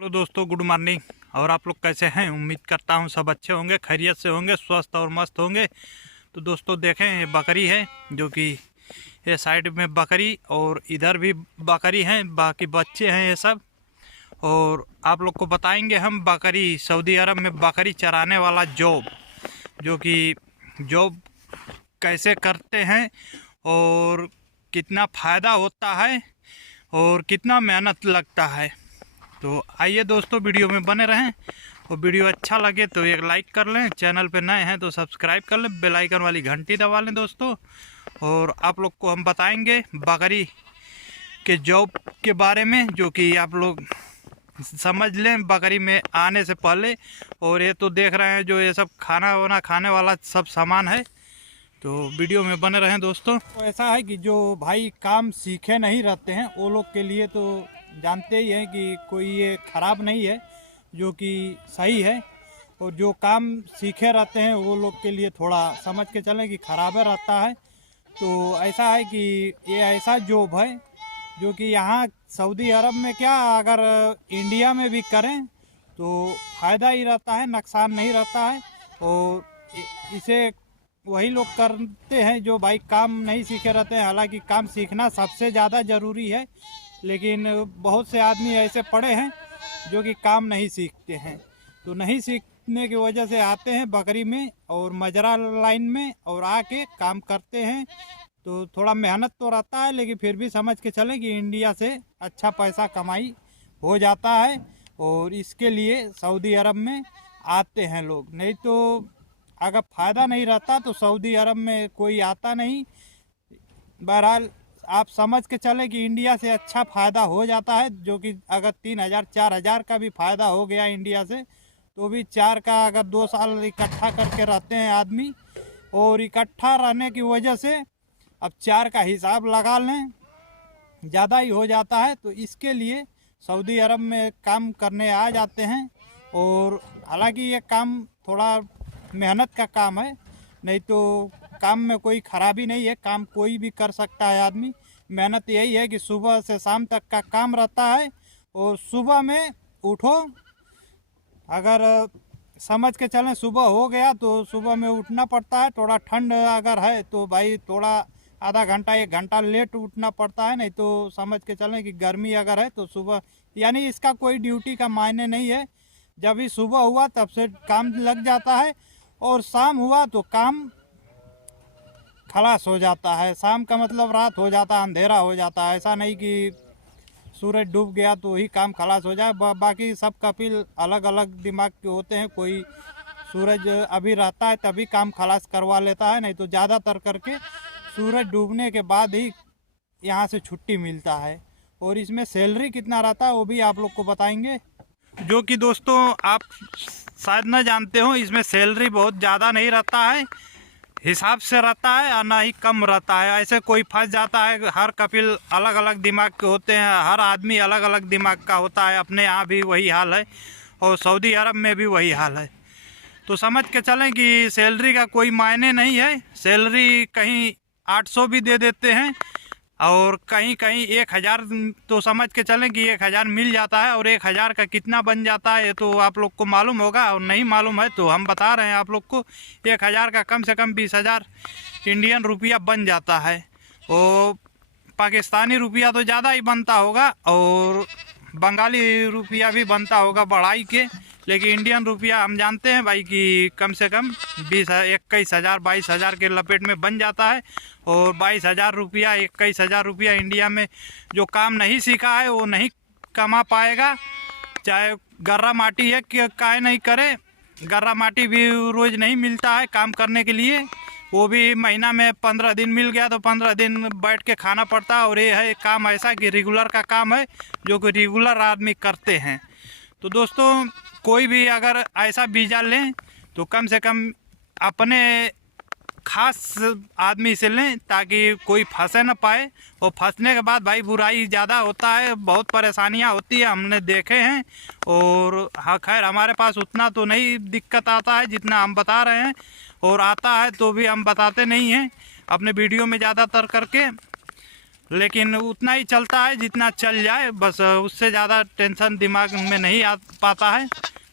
Hello दोस्तों, good morning. और आप लोग कैसे हैं? उम्मीद करता हूं सब अच्छे होंगे, खैरियत से होंगे, स्वस्थ और मस्त होंगे। तो दोस्तों देखें, ये बकरी है जो कि ये साइड में बकरी और इधर भी बकरी हैं, बाकी बच्चे हैं ये सब। और आप लोग को बताएंगे हम बकरी, सऊदी अरब में बकरी चराने वाला जॉब, जो कि जॉब कैसे करते हैं और कितना फ़ायदा होता है और कितना मेहनत लगता है। तो आइए दोस्तों, वीडियो में बने रहें। और वीडियो अच्छा लगे तो एक लाइक कर लें, चैनल पे नए हैं तो सब्सक्राइब कर लें, बेल आइकन वाली घंटी दबा लें दोस्तों। और आप लोग को हम बताएंगे बकरी के जॉब के बारे में, जो कि आप लोग समझ लें बकरी में आने से पहले। और ये तो देख रहे हैं जो ये सब खाना वाना खाने वाला सब सामान है। तो वीडियो में बने रहें दोस्तों। तो ऐसा है कि जो भाई काम सीखे नहीं रहते हैं वो लोग के लिए तो जानते ही हैं कि कोई ये ख़राब नहीं है, जो कि सही है। और जो काम सीखे रहते हैं वो लोग के लिए थोड़ा समझ के चलें कि ख़राब रहता है। तो ऐसा है कि ये ऐसा जॉब है जो कि यहाँ सऊदी अरब में क्या, अगर इंडिया में भी करें तो फ़ायदा ही रहता है, नुकसान नहीं रहता है। और इसे वही लोग करते हैं जो भाई काम नहीं सीखे रहते हैं। हालांकि काम सीखना सबसे ज़्यादा ज़रूरी है, लेकिन बहुत से आदमी ऐसे पड़े हैं जो कि काम नहीं सीखते हैं। तो नहीं सीखने की वजह से आते हैं बकरी में और मजरा लाइन में और आके काम करते हैं। तो थोड़ा मेहनत तो रहता है, लेकिन फिर भी समझ के चलें कि इंडिया से अच्छा पैसा कमाई हो जाता है। और इसके लिए सऊदी अरब में आते हैं लोग। नहीं तो अगर फ़ायदा नहीं रहता तो सऊदी अरब में कोई आता नहीं। बहरहाल आप समझ के चलें कि इंडिया से अच्छा फ़ायदा हो जाता है, जो कि अगर 3,000 4,000 का भी फ़ायदा हो गया इंडिया से, तो भी 4 का अगर 2 साल इकट्ठा करके रहते हैं आदमी, और इकट्ठा रहने की वजह से अब 4 का हिसाब लगा लें, ज़्यादा ही हो जाता है। तो इसके लिए सऊदी अरब में काम करने आ जाते हैं। और हालांकि ये काम थोड़ा मेहनत का काम है, नहीं तो काम में कोई ख़राबी नहीं है, काम कोई भी कर सकता है आदमी। मेहनत यही है कि सुबह से शाम तक का काम रहता है। और सुबह में उठो, अगर समझ के चलें सुबह हो गया तो सुबह में उठना पड़ता है। थोड़ा ठंड अगर है तो भाई थोड़ा आधा घंटा 1 घंटा लेट उठना पड़ता है। नहीं तो समझ के चलें कि गर्मी अगर है तो सुबह, यानी इसका कोई ड्यूटी का मायने नहीं है। जब भी सुबह हुआ तब से काम लग जाता है, और शाम हुआ तो काम खलास हो जाता है। शाम का मतलब रात हो जाता है, अंधेरा हो जाता है। ऐसा नहीं कि सूरज डूब गया तो ही काम खलास हो जाए। बाकी सब कपिल अलग अलग दिमाग के होते हैं। कोई सूरज अभी रहता है तभी काम खलास करवा लेता है, नहीं तो ज़्यादातर करके सूरज डूबने के बाद ही यहाँ से छुट्टी मिलता है। और इसमें सैलरी कितना रहता है वो भी आप लोग को बताएंगे, जो कि दोस्तों आप शायद न जानते हो। इसमें सैलरी बहुत ज़्यादा नहीं रहता है, हिसाब से रहता है, और ना ही कम रहता है। ऐसे कोई फंस जाता है, हर कपिल अलग अलग दिमाग के होते हैं, हर आदमी अलग अलग दिमाग का होता है। अपने यहाँ भी वही हाल है और सऊदी अरब में भी वही हाल है। तो समझ के चलें कि सैलरी का कोई मायने नहीं है। सैलरी कहीं 800 भी दे देते हैं और कहीं कहीं 1,000। तो समझ के चलें कि 1,000 मिल जाता है। और 1,000 का कितना बन जाता है ये तो आप लोग को मालूम होगा, और नहीं मालूम है तो हम बता रहे हैं आप लोग को। 1,000 का कम से कम 20,000 इंडियन रुपया बन जाता है। और पाकिस्तानी रुपया तो ज़्यादा ही बनता होगा, और बंगाली रुपया भी बनता होगा बढ़ाई के। लेकिन इंडियन रुपया हम जानते हैं भाई कि कम से कम 21,000 22,000 के लपेट में बन जाता है। और 22,000 रुपया 21,000 रुपया इंडिया में जो काम नहीं सीखा है वो नहीं कमा पाएगा। चाहे गर्रा माटी है कि काहे नहीं करे, गर्रा माटी भी रोज़ नहीं मिलता है काम करने के लिए। वो भी महीना में 15 दिन मिल गया तो 15 दिन बैठ के खाना पड़ता है। और ये है काम ऐसा कि रेगुलर का काम है, जो कि रेगुलर आदमी करते हैं। तो दोस्तों कोई भी अगर ऐसा वीज़ा लें तो कम से कम अपने खास आदमी से लें, ताकि कोई फंसे न पाए। और फंसने के बाद भाई बुराई ज़्यादा होता है, बहुत परेशानियां होती है, हमने देखे हैं। और हाँ खैर हमारे पास उतना तो नहीं दिक्कत आता है जितना हम बता रहे हैं, और आता है तो भी हम बताते नहीं हैं अपने वीडियो में ज़्यादातर करके। लेकिन उतना ही चलता है जितना चल जाए, बस उससे ज़्यादा टेंशन दिमाग में नहीं आ पाता है।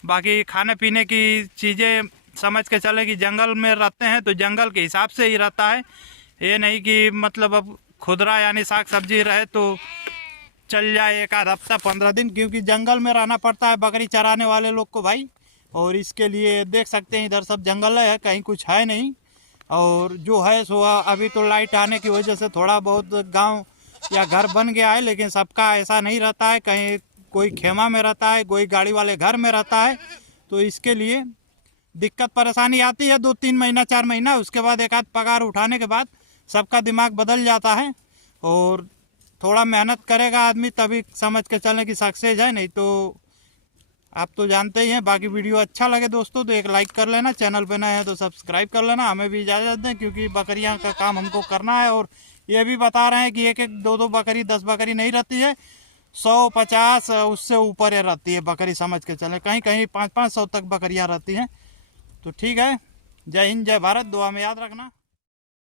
बाकी खाने पीने की चीज़ें समझ के चले कि जंगल में रहते हैं तो जंगल के हिसाब से ही रहता है, ये नहीं कि मतलब अब खुदरा यानी साग सब्जी रहे तो चल जाए एक आध हफ्ता 15 दिन, क्योंकि जंगल में रहना पड़ता है बकरी चराने वाले लोग को भाई। और इसके लिए देख सकते हैं इधर सब जंगल है, कहीं कुछ है नहीं। और जो है सो अभी तो लाइट आने की वजह से थोड़ा बहुत गांव या घर बन गया है, लेकिन सबका ऐसा नहीं रहता है। कहीं कोई खेमा में रहता है, कोई गाड़ी वाले घर में रहता है, तो इसके लिए दिक्कत परेशानी आती है 2-3 महीना 4 महीना। उसके बाद एक आध पगार उठाने के बाद सबका दिमाग बदल जाता है और थोड़ा मेहनत करेगा आदमी तभी समझ के चलें कि सक्सेस है, नहीं तो आप तो जानते ही हैं। बाकी वीडियो अच्छा लगे दोस्तों तो एक लाइक कर लेना, चैनल पे नए हैं तो सब्सक्राइब कर लेना। हमें भी इजाज़त दें क्योंकि बकरियां का काम हमको करना है। और ये भी बता रहे हैं कि एक 2 बकरी 10 बकरी नहीं रहती है, 100-50 उससे ऊपर ही रहती है बकरी, समझ के चलें। कहीं कहीं 500-500 तक बकरियाँ रहती हैं। तो ठीक है, जय हिंद जय भारत, दुआ में याद रखना।